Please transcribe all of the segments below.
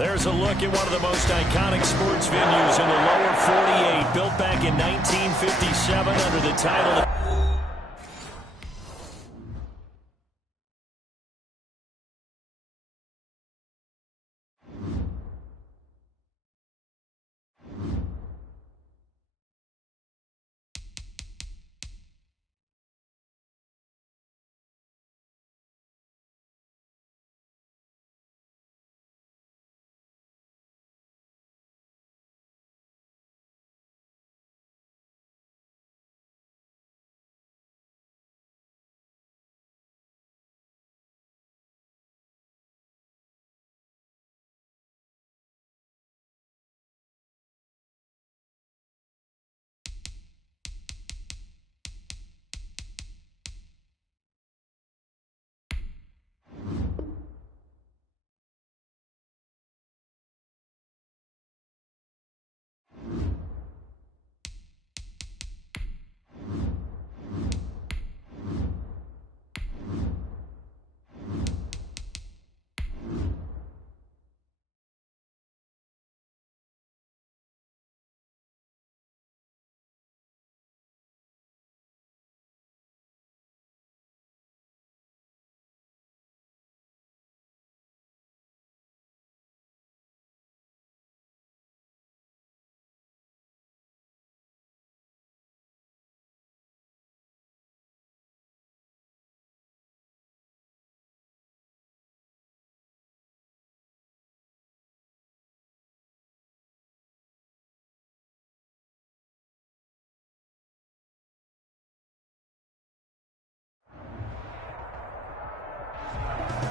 There's a look at one of the most iconic sports venues in the lower 48, built back in 1957 under the title.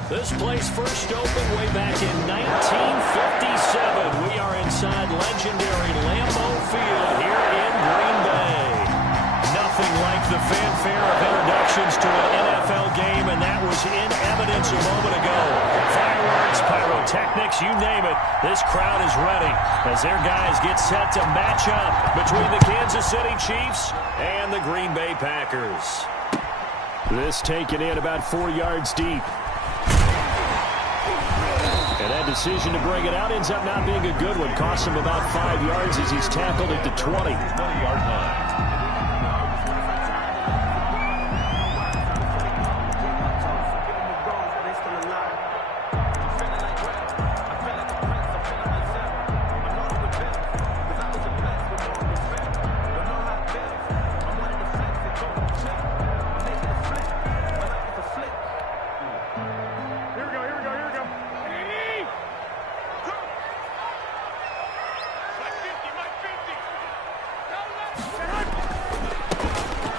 This place first opened way back in 1957. We are inside legendary Lambeau Field here in Green Bay. Nothing like the fanfare of introductions to an NFL game, and that was in evidence a moment ago. Fireworks, pyrotechnics, you name it. This crowd is ready as their guys get set to match up between the Kansas City Chiefs and the Green Bay Packers. This taken in about 4 yards deep. And that decision to bring it out ends up not being a good one. Costs him about 5 yards as he's tackled at the 20-yard line.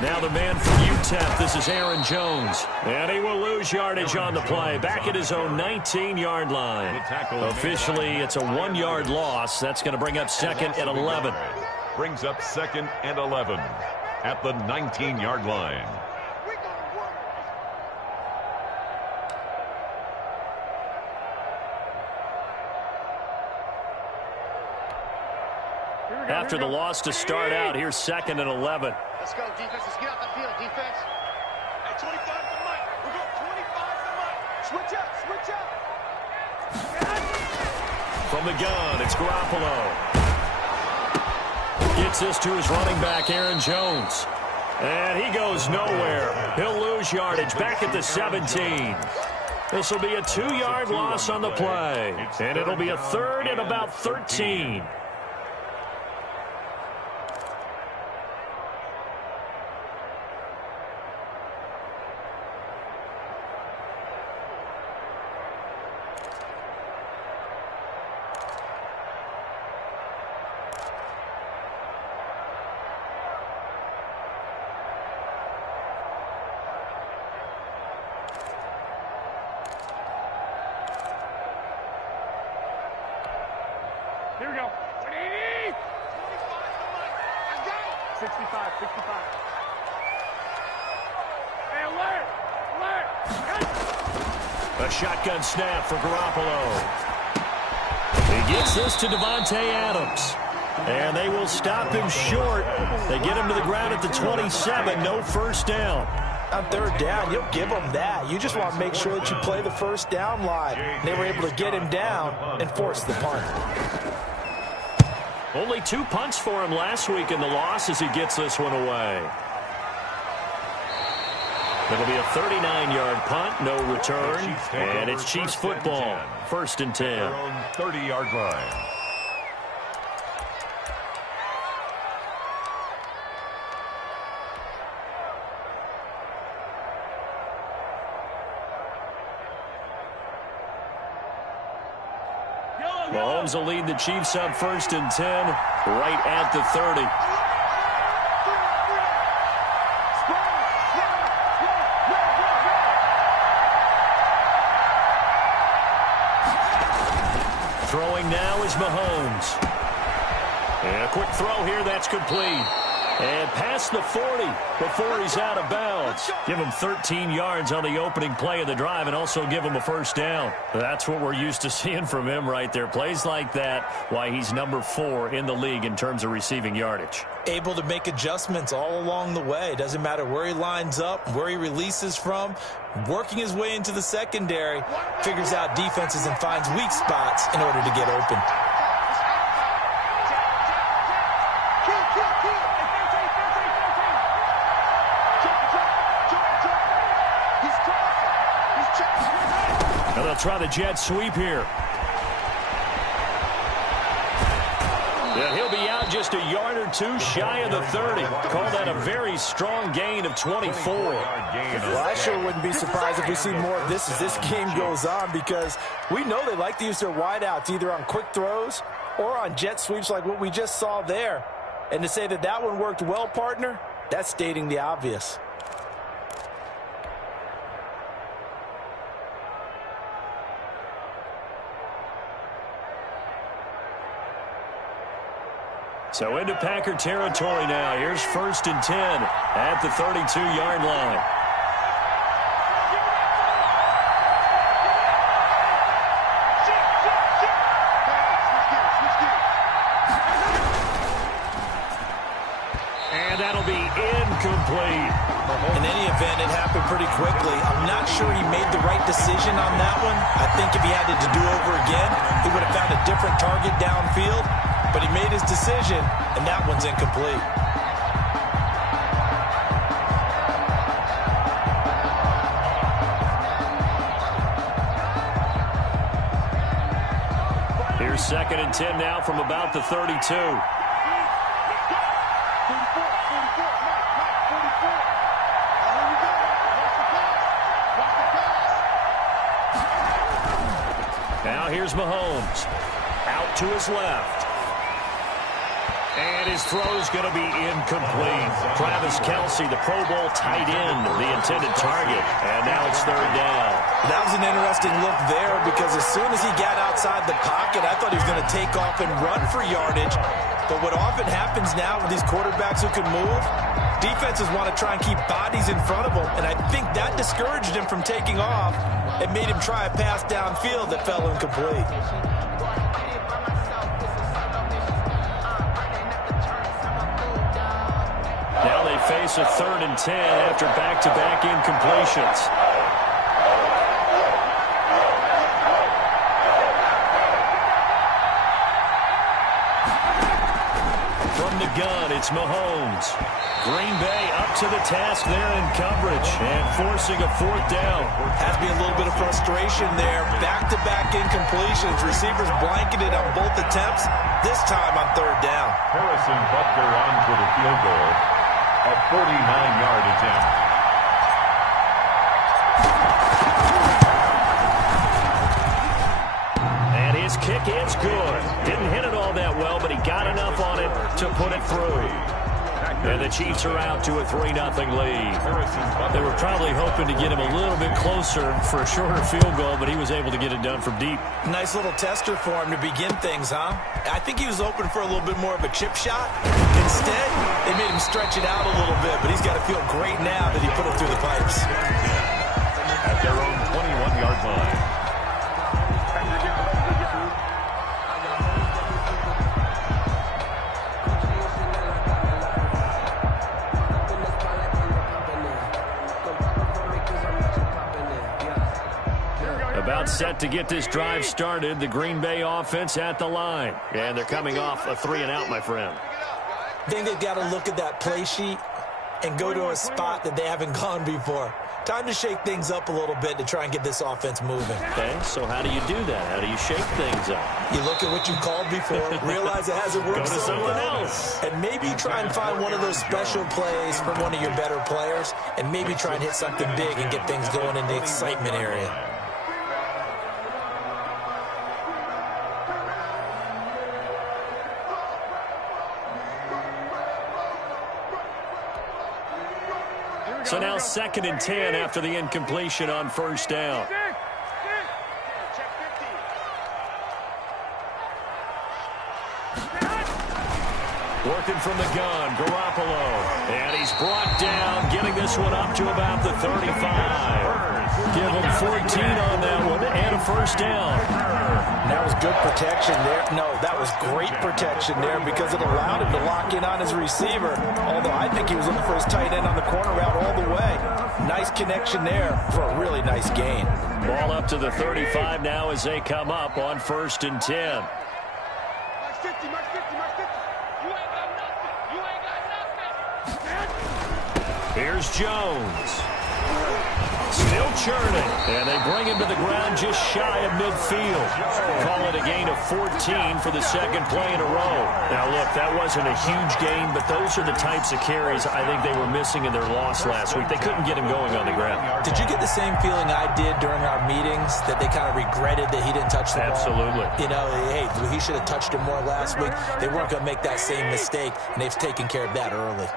Now the man from UTEP, this is Aaron Jones. And he will lose yardage on the play. Back at his own 19-yard line. Officially, it's a 1-yard loss. That's going to bring up second and 11. Brings up second and 11 at the 19-yard line. After the loss to start out, here's second and 11. Let's go, defense. Let's get out the field, defense. At 25 to Mike. We're going 25 to Mike. Switch up, switch up. From the gun, it's Garoppolo. Gets this to his running back, Aaron Jones. And he goes nowhere. He'll lose yardage back at the 17. This will be a 2-yard loss on the play. And it'll be a third and about 13. Here we go. 180. 65, 65. Hey, alert! Alert! A shotgun snap for Garoppolo. He gets this to Devontae Adams. And they will stop him short. They get him to the ground at the 27. No first down. On third down, you'll give them that. You just want to make sure that you play the first down line. They were able to get him down and force the punt. Only 2 punts for him last week in the loss as he gets this one away. It'll be a 39-yard punt, no return, and it's Chiefs football. 1st and 10. Their own 30-yard line. Mahomes will lead the Chiefs up 1st and 10, right at the 30. Throwing now is Mahomes. And a quick throw here, that's complete. And past the 40 before he's out of bounds. Give him 13 yards on the opening play of the drive and also give him a first down. That's what we're used to seeing from him right there. Plays like that, why he's number 4 in the league in terms of receiving yardage. Able to make adjustments all along the way. Doesn't matter where he lines up, where he releases from. Working his way into the secondary. Figures out defenses and finds weak spots in order to get open. Now they'll try the jet sweep here. Yeah, he'll be out just a yard or 2 shy of the 30. Call that a very strong gain of 24. Well, I sure wouldn't be surprised if we see more of this as this game goes on, because we know they like to use their wideouts either on quick throws or on jet sweeps like what we just saw there. And to say that that one worked well, partner, that's stating the obvious. So into Packer territory now. Here's 1st and 10 at the 32-yard line. And that'll be incomplete. In any event, it happened pretty quickly. I'm not sure he made the right decision on that one. I think if he had it to do over again, he would have found a different target downfield. But he made his decision, and that one's incomplete. Here's 2nd and 10 now from about the 32. Now here's Mahomes. Out to his left. And his throw's going to be incomplete. Travis Kelce, the Pro Bowl tight end, the intended target. And now it's 3rd down. That was an interesting look there, because as soon as he got outside the pocket, I thought he was going to take off and run for yardage. But what often happens now with these quarterbacks who can move, defenses want to try and keep bodies in front of them. And I think that discouraged him from taking off and made him try a pass downfield that fell incomplete. Now they face a 3rd and 10 after back-to-back incompletions. From the gun, it's Mahomes. Green Bay up to the task there in coverage and forcing a 4th down. Has to be a little bit of frustration there. Back-to-back incompletions. Receivers blanketed on both attempts, this time on 3rd down. Harrison Butker on for the field goal. A 49-yard attempt. And his kick is good. Didn't hit it all that well, but he got enough on it to put it through. And the Chiefs are out to a 3-0 lead. They were probably hoping to get him a little bit closer for a shorter field goal, but he was able to get it done from deep. Nice little tester for him to begin things, huh? I think he was open for a little bit more of a chip shot. Instead, they made him stretch it out a little bit, but he's got to feel great now that he put it through the pipes. At their own 21-yard line. Set to get this drive started. The Green Bay offense at the line. And they're coming off a 3-and-out, my friend. I think they've got to look at that play sheet and go to a spot that they haven't gone before. Time to shake things up a little bit to try and get this offense moving. Okay, so how do you do that? How do you shake things up? You look at what you called before, realize it hasn't worked Go to so something well, else. and maybe try and find one of those special plays from one of your better players, and maybe try and hit something big and get things going in the excitement area. So now 2nd and 10 after the incompletion on 1st down. Working from the gun, Garoppolo. And he's brought down, getting this one up to about the 35. Give him 14 on that one and a 1st down. That was good protection there. No, that was great protection there because it allowed him to lock in on his receiver. Although I think he was on the first tight end on the corner route all the way. Nice connection there for a really nice gain. Ball up to the 35 now as they come up on 1st and 10. Max 50, Max 50, Max 50. You ain't got nothing. You ain't got nothing. Here's Jones. Still churning. And they bring him to the ground just shy of midfield. Call it a gain of 14 for the 2nd play in a row. Now, look, that wasn't a huge gain, but those are the types of carries I think they were missing in their loss last week. They couldn't get him going on the ground. Did you get the same feeling I did during our meetings, that they kind of regretted that he didn't touch the ball? Absolutely. You know, hey, he should have touched it more last week. They weren't going to make that same mistake, and they've taken care of that early.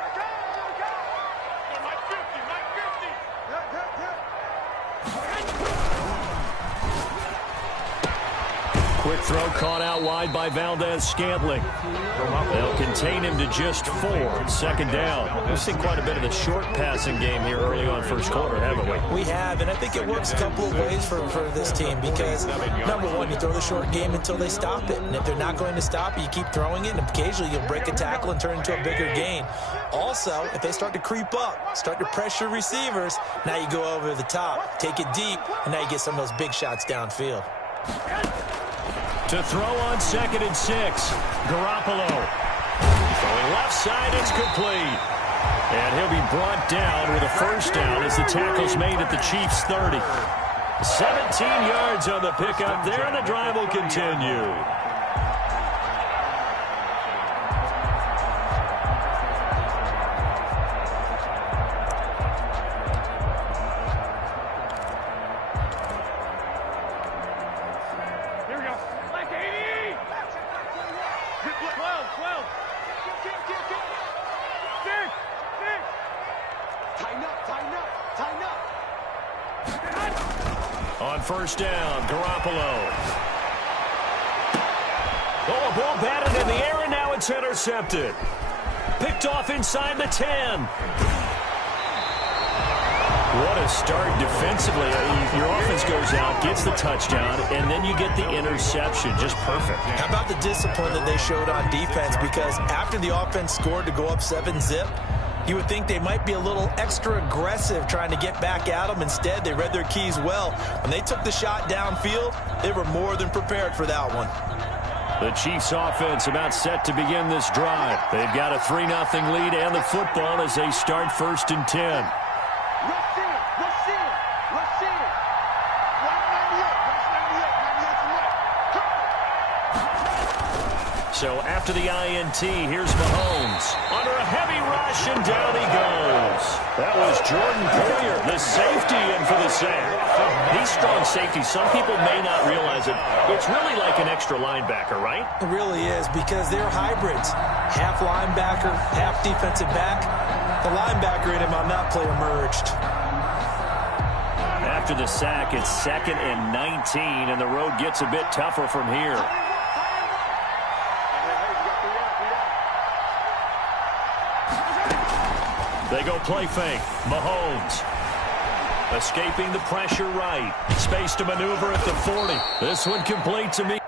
Quick throw caught out wide by Valdez-Scantling. They'll contain him to just 4. 2nd down. We've seen quite a bit of the short passing game here early on 1st quarter, haven't we? We have, and I think it works a couple of ways for this team because, number one, you throw the short game until they stop it. And if they're not going to stop it, you keep throwing it, and occasionally you'll break a tackle and turn it into a bigger gain. Also, if they start to creep up, start to pressure receivers, now you go over the top, take it deep, and now you get some of those big shots downfield. To throw on 2nd and 6. Garoppolo. Throwing left side, it's complete. And he'll be brought down with a 1st down as the tackle's made at the Chiefs' 30. 17 yards on the pickup there, and the drive will continue. On 1st down, Garoppolo. Oh, a ball batted in the air, and now it's intercepted. Picked off inside the 10. What a start defensively. Your offense goes out, gets the touchdown, and then you get the interception. Just perfect. How about the discipline that they showed on defense? Because after the offense scored to go up 7-zip, you would think they might be a little extra aggressive trying to get back at them. Instead, they read their keys well. When they took the shot downfield, they were more than prepared for that one. The Chiefs offense about set to begin this drive. They've got a 3-0 lead and the football as they start 1st and 10. So after the INT, here's Mahomes. Under a heavy rush, and down he goes. That was Jordan Poyer, the safety, in for the sack. He's strong safety. Some people may not realize it. It's really like an extra linebacker, right? It really is, because they're hybrids. Half linebacker, half defensive back. The linebacker in him on that play emerged. After the sack, it's 2nd and 19, and the road gets a bit tougher from here. They go play fake. Mahomes escaping the pressure right. Space to maneuver at the 40. This one complete to me.